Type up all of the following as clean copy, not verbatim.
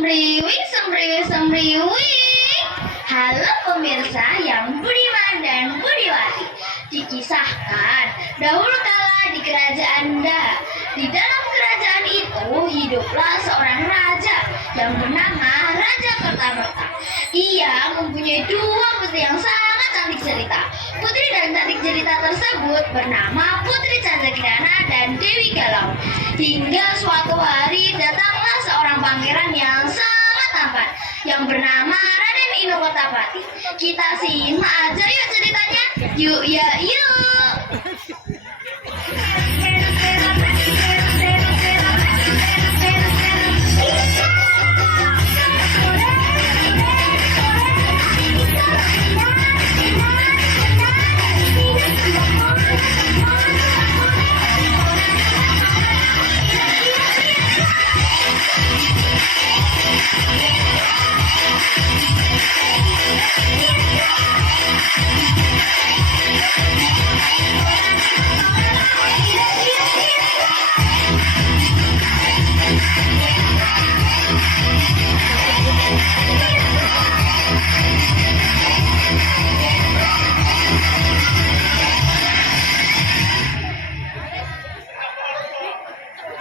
Semriwing, semriwing, semriwing. Halo pemirsa yang budiman dan budiwati. Dikisahkan dahulu kala di kerajaan Da. Di dalam kerajaan itu hiduplah seorang raja yang bernama Raja Kertamerta. Ia mempunyai dua putri yang sangat cantik jelita. Putri dan cantik jelita tersebut bernama Putri Candrakirana dan Dewi Galau. Hingga suatu hari datanglah seorang pangeran yang sangat tampan yang bernama Raden Inokotapati. Kita simak aja yuk ceritanya. Yuk ya yuk.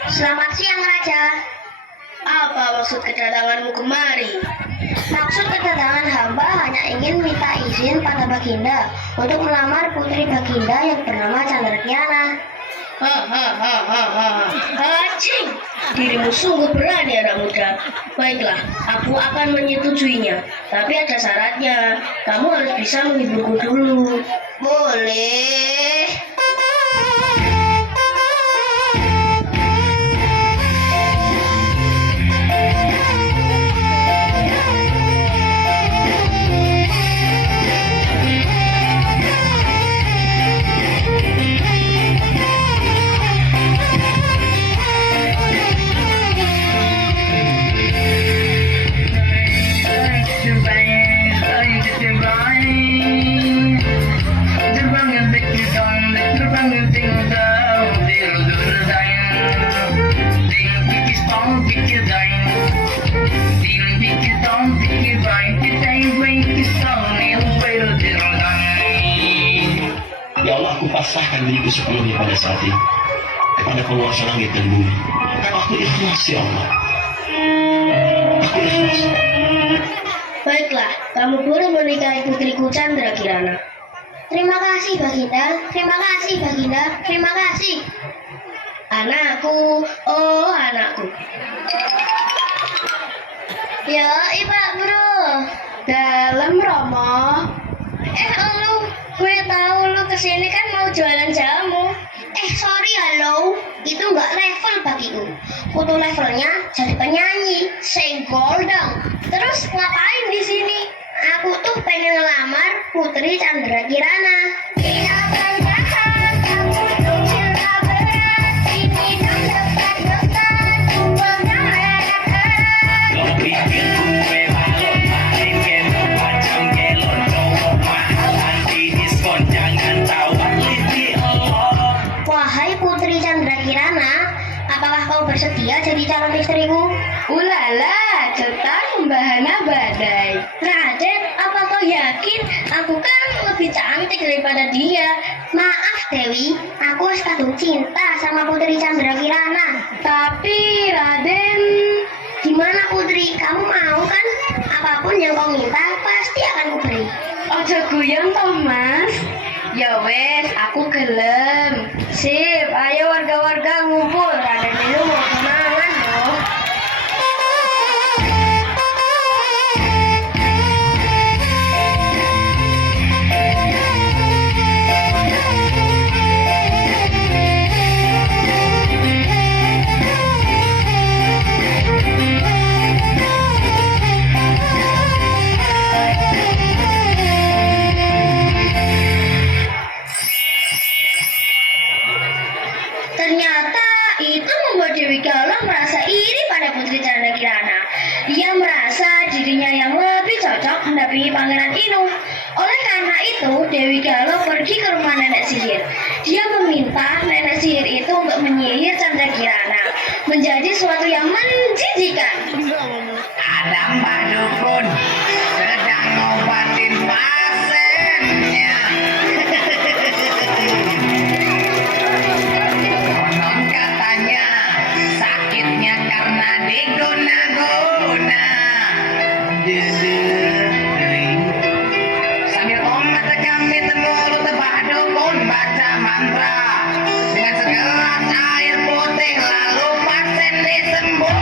Selamat siang, Raja. Apa maksud kedatanganmu kemari? Maksud kedatangan hamba hanya ingin minta izin pada Baginda untuk melamar putri Baginda yang bernama Candrakirana. Hacing, dirimu sungguh berani anak muda. Baiklah, aku akan menyetujuinya. Tapi ada syaratnya, kamu harus bisa menghiburku dulu. Boleh. Ya Allah, aku pasrahkan diriku sepenuhnya pada saat ini kepada penguasa langit dan bumi. Aku ikhlas ya Allah. Aku ikhlas. Baiklah, kamu boleh menikahi putriku Candrakirana. Terima kasih Baginda, terima kasih Baginda, terima kasih. Anakku, oh anakku. Ya, Pak Bro. Dalam Romo. Lu, gue tahu lu kesini kan mau jualan jamu. Sorry halo, itu nggak level bagiku. Kutu levelnya jadi penyanyi, senggol dong. Terus ngapain di sini? Aku tuh pengen ngelamar Putri Candrakirana. Apakah kau bersedia jadi calon istriku? Ulala, cetar membahana badai. Raden, apa kau yakin? Aku kan lebih cantik daripada dia. Maaf Dewi, aku kadung cinta sama Putri Candrakirana. Tapi Raden, gimana Putri? Kamu mau kan? Apapun yang kau minta pasti akan kuberi. Ojo guyon toh Mas. Ya wes, aku gelem. Sip, ayo warga-warga ngumpul. Raden dulu mau kenalan loh. Ternyata itu membuat Dewi Galau merasa iri pada Putri Candrakirana. Dia merasa dirinya yang lebih cocok mendampingi Pangeran Inu. Oleh karena itu, Dewi Galau pergi ke rumah nenek sihir. Dia meminta nenek sihir itu untuk menyihir Candrakirana menjadi sesuatu yang menjijikan. ada Mbak Dukun sedang ngobatin pasiennya. Konon katanya sakitnya karena diguna-guna. Sambil omat kami mulut Mbak Dukun baca mantra dengan segelas air putih lalu pasien disembuh.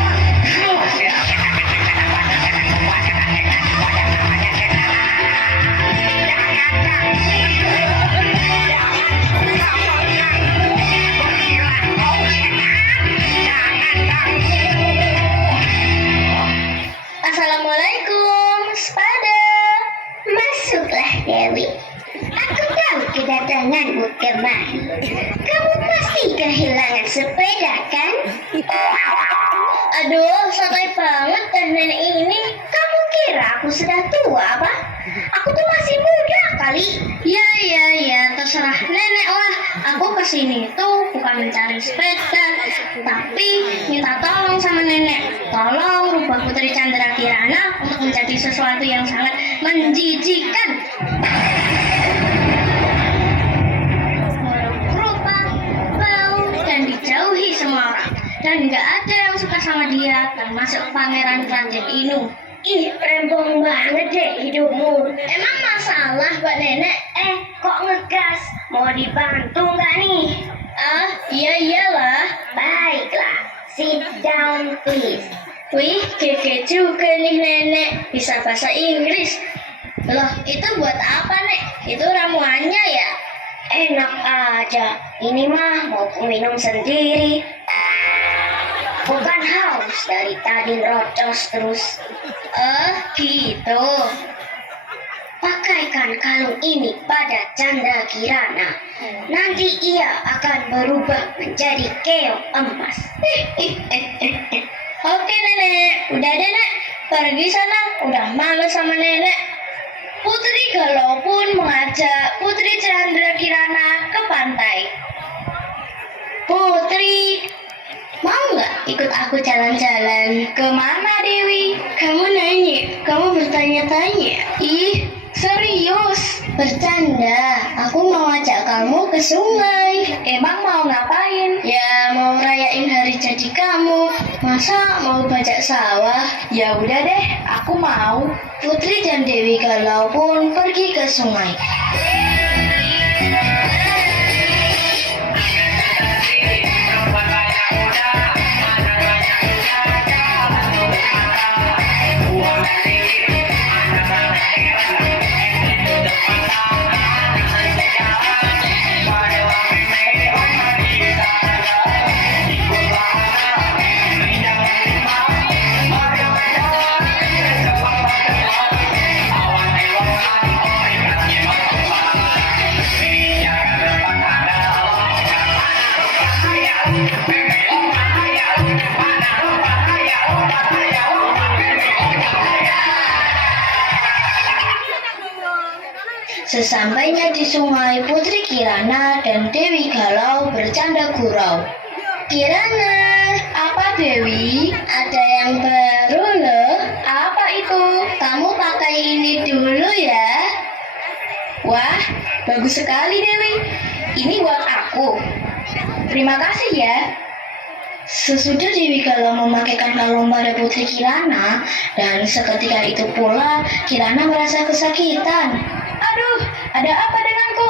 Assalamualaikum, Sepada. Masuklah, Dewi. Aku tahu kedatanganmu kemari. Kamu pasti kehilangan sepeda, kan? Aduh, santai banget dan nenek ini. Kamu kira aku sudah tua, apa? Aku tuh masih muda kali. Ya, terserah nenek lah. Aku kesini tuh bukan mencari sepeda, tapi minta tolong sama nenek. Tolong rubah Putri Chandra Kirana untuk menjadi sesuatu yang sangat menjijikan. Rupa, bau, dan dijauhi semua orang. Dan nggak ada yang suka sama dia, termasuk Pangeran Ranjit Inu. Ih, rempong banget deh hidupmu. Emang masalah, Mbak Nenek? Kok ngegas? Mau dibantu nggak nih? Iyalah. Baiklah, sit down please. Wih, keke juga nih Nenek, bisa bahasa Inggris. Loh, itu buat apa, Nek? Itu ramuannya ya? Enak aja, ini mah mau minum sendiri. Bukan haus dari tadi rocos terus. Gitu. Pakaikan kalung ini pada Chandra Kirana. Nanti ia akan berubah menjadi keong emas. Oke Nenek, udah deh Nek. Pergi sana, udah males sama Nenek. Putri Galuh pun mengajak Putri Chandra Kirana ke pantai. Putri, mau nggak ikut aku jalan-jalan? Kemana Dewi? Kamu nanya, kamu bertanya-tanya. Ih, serius? Bercanda, aku mau ajak kamu ke sungai. Emang mau ngapain? Ya mau rayain hari jadi kamu. Masa mau bajak sawah? Ya udah deh, aku mau. Putri dan Dewi Galuh pun pergi ke sungai. Sesampainya di sungai, Putri Kirana dan Dewi Galuh bercanda gurau. Kirana, apa Dewi? Ada yang baru loh. Apa itu? Kamu pakai ini dulu ya. Wah, bagus sekali Dewi. Ini buat aku. Terima kasih ya. Sesudah Dewi Galuh memakaikan kalung pada Putri Kirana, dan seketika itu pula Kirana merasa kesakitan. Aduh, ada apa denganku?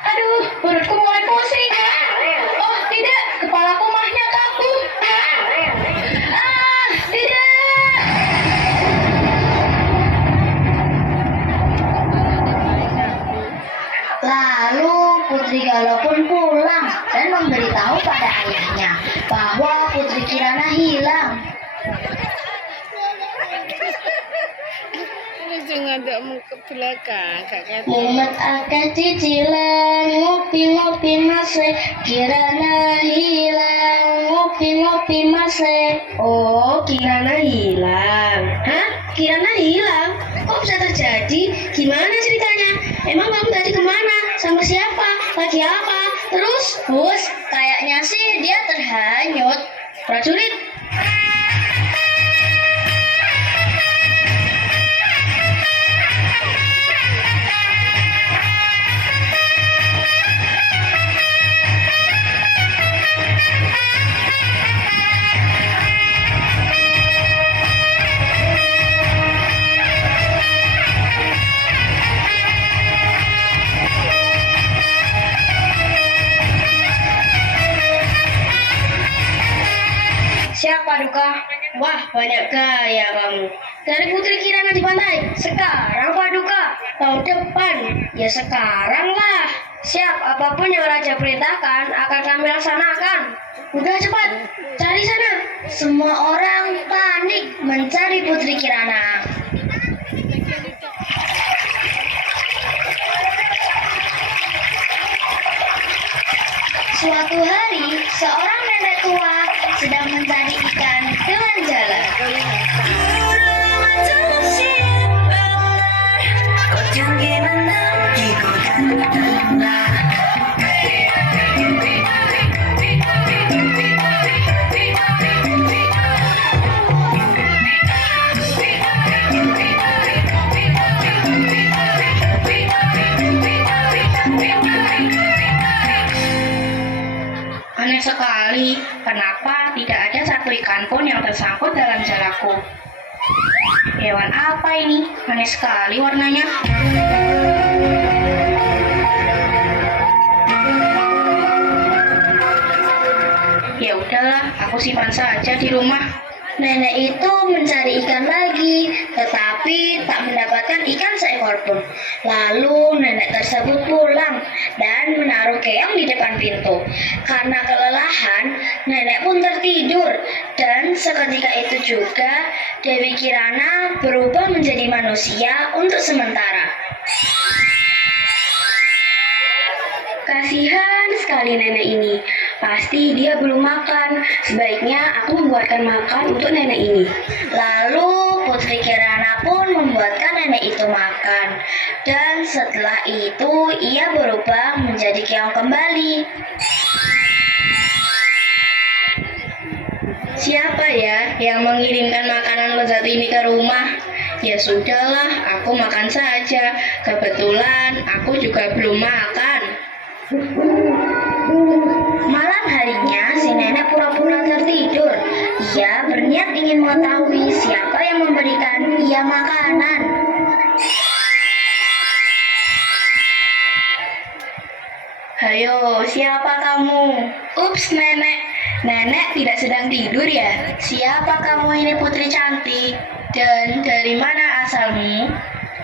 Aduh, perutku mulai pusing. Oh tidak, kepalaku mahnya kaku. Tidak. Lalu Putri Galuh pun pulang dan memberitahu pada ayahnya bahwa Putri Kirana hilang. Ada mau ke belakang, Mumet akan cicilan, ngopi-ngopi masih, Kirana hilang, ngopi-ngopi masih. Oh, Kirana hilang. Hah? Kirana hilang? Kok bisa terjadi? Gimana ceritanya? Emang kamu tadi kemana? Sama siapa? Lagi apa? Terus? Bos, kayaknya sih dia terhanyut. Prajurit, banyak gaya kamu. Dari Putri Kirana di pantai, sekarang Paduka. Tahun depan, ya sekarang lah. Siap, apapun yang Raja perintahkan akan kami laksanakan. Udah cepat, cari sana. Semua orang panik mencari Putri Kirana. Suatu hari, seorang nenek tua sedang mencari ikan dengan jalan. Aneh sekali, kenapa tidak ada satu ikan pun yang tersangkut dalam jalaku? Hewan apa ini? Aneh sekali warnanya. Ya udahlah, aku simpan saja di rumah. Nenek itu mencari ikan lagi, tetapi tak mendapatkan ikan seekor pun. Lalu nenek tersebut pulang dan menaruh keong di depan pintu. Karena kelelahan, nenek pun tertidur. Dan seketika itu juga, Dewi Kirana berubah menjadi manusia untuk sementara. Kasihan sekali nenek ini. Pasti dia belum makan. Sebaiknya aku membuatkan makan untuk nenek ini. Lalu Putri Kirana pun membuatkan nenek itu makan. Dan setelah itu ia berubah menjadi keong kembali. Siapa ya yang mengirimkan makanan lezat ini ke rumah? Ya sudahlah, aku makan saja. Kebetulan aku juga belum makan. Malam harinya, si nenek pura-pura tertidur. Ia berniat ingin mengetahui siapa yang memberikan ia makanan. Hayo, siapa kamu? Ups, nenek. Nenek tidak sedang tidur ya? Siapa kamu ini, putri cantik? Dan dari mana asalmu?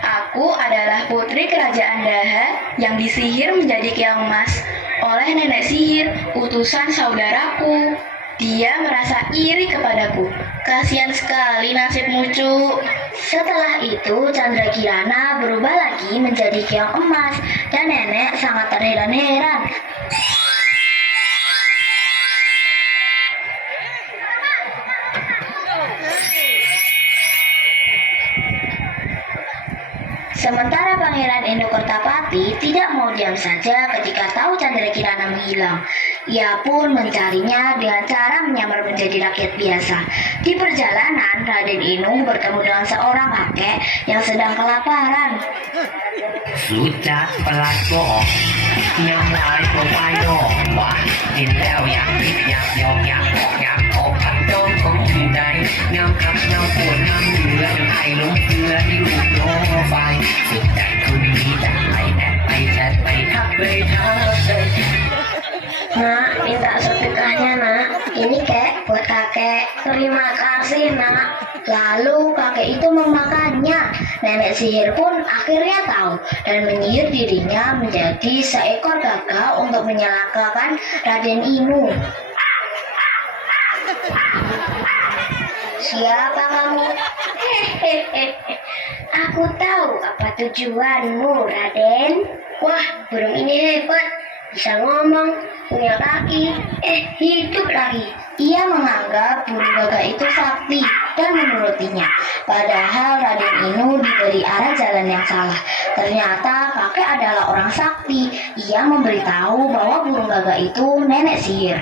Aku adalah putri kerajaan Daha yang disihir menjadi keong emas oleh nenek sihir, utusan saudaraku. Dia merasa iri kepadaku. Kasihan sekali nasibmu, Cu. Setelah itu, Chandra Kirana berubah lagi menjadi keong emas dan nenek sangat terheran-heran. Sementara Pangeran Endokertapati tidak mau diam saja ketika tahu Chandra Kirana menghilang. Ia pun mencarinya dengan cara menyamar menjadi rakyat biasa. Di perjalanan, Raden Inu bertemu dengan seorang kakek yang sedang kelaparan. รู้จักปลาโกะยังลายตัวไปโน่หวานกินแล้วอยากคิดอยากยอกอยากออกอยากออกพัดโดนของที่ใดยำขับยำปวดยำเหลือจนไอ้ลงเกลือที่ลูกโลไฟสุดใจคุณนี้จะไปแอบไปแชทไปทักเลยทักเลย Nak, minta sedekahnya nak. Ini kek buat kakek. Terima kasih nak. Lalu kakek itu memakannya. Nenek sihir pun akhirnya tahu dan menyihir dirinya menjadi seekor gagak untuk menyalahkan Raden Inu. Siapa kamu? Hehehe. Aku tahu apa tujuanmu, Raden. Wah, burung ini hebat. Bisa ngomong, punya kaki, hidup lagi. Ia menganggap burung gagak itu sakti dan menurutinya. Padahal Raden Inu diberi arah jalan yang salah. Ternyata kakek adalah orang sakti. Ia memberitahu bahwa burung gagak itu nenek sihir.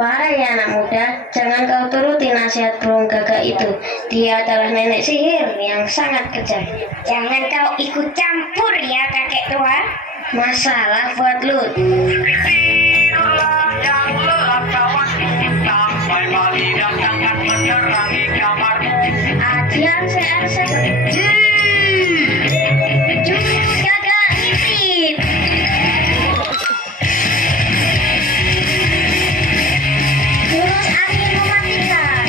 Marah ya anak muda, jangan kau turuti nasihat burung gagak itu. Dia adalah nenek sihir yang sangat kejam. Jangan kau ikut campur ya kakek tua. Masalah buat lu. Adian CRC gagal ngintip. Jurus angin mematikan.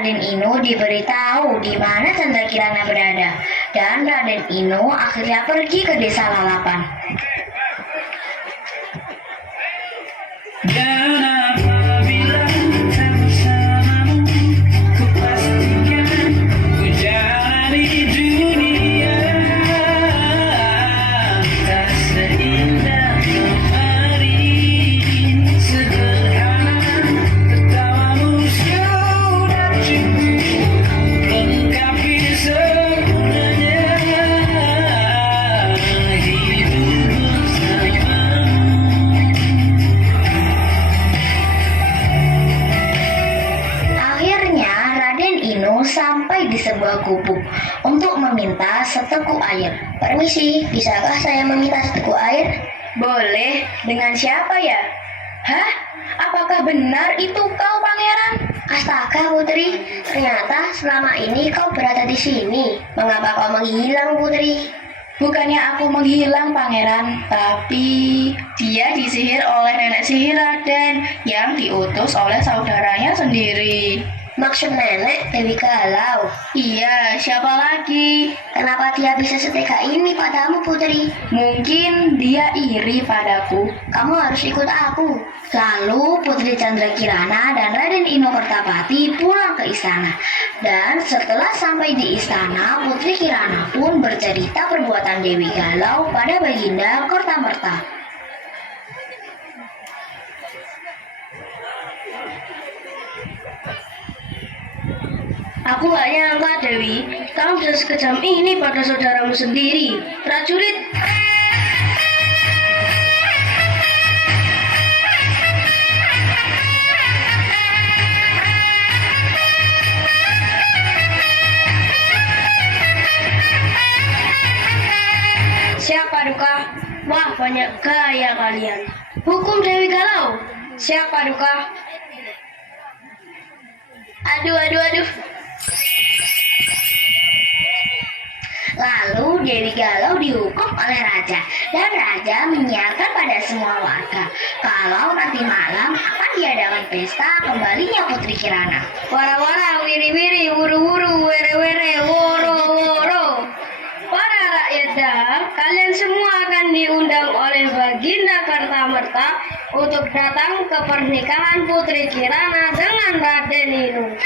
Raden Inu diberitahu di mana Chandra Kirana berada, dan Raden Inu akhirnya pergi ke desa Lalapan. Dan apabila tak bersamamu, ku pastikan ku jalani dunia tak seindah kemarin. Sederhana ketawamu sudah cukup lengkapi sempurnanya hidup bersamamu. Akhirnya Raden Inu sampai di sebuah gubuk untuk meminta seteguk air. Permisi, bisakah saya meminta seteguk air? Boleh, dengan siapa ya? Hah? Apakah benar itu kau, pangeran? Astaga, Putri, ternyata selama ini kau berada di sini. Mengapa kau menghilang, Putri? Bukannya aku menghilang, pangeran, tapi dia disihir oleh nenek sihir Raden yang diutus oleh saudaranya sendiri. Maksud nenek Dewi Galau? Iya, siapa lagi? Kenapa dia bisa setega ini padamu, Putri? Mungkin dia iri padaku. Kamu harus ikut aku. Lalu Putri Chandra Kirana dan Raden Inu Kertapati pulang ke istana. Dan setelah sampai di istana, Putri Kirana pun bercerita perbuatan Dewi Galau pada Baginda Kertamerta. Aku gak nyangka, Dewi, kamu bisa sekejam ini pada saudaramu sendiri. Prajurit, siapa duka? Wah, banyak gaya kalian. Hukum Dewi Galau. Siapa duka? Aduh. Lalu Dewi Galau dihukum oleh raja, dan raja menyiarkan pada semua warga kalau nanti malam akan diadakan pesta kembalinya Putri Kirana. Wara-wara, wiri-wiri, wuru-wuru, were-were, woro-woro. Para rakyat dahar, kalian semua akan diundang oleh Baginda Kertamerta untuk datang ke pernikahan Putri Kirana dengan Raden Inu.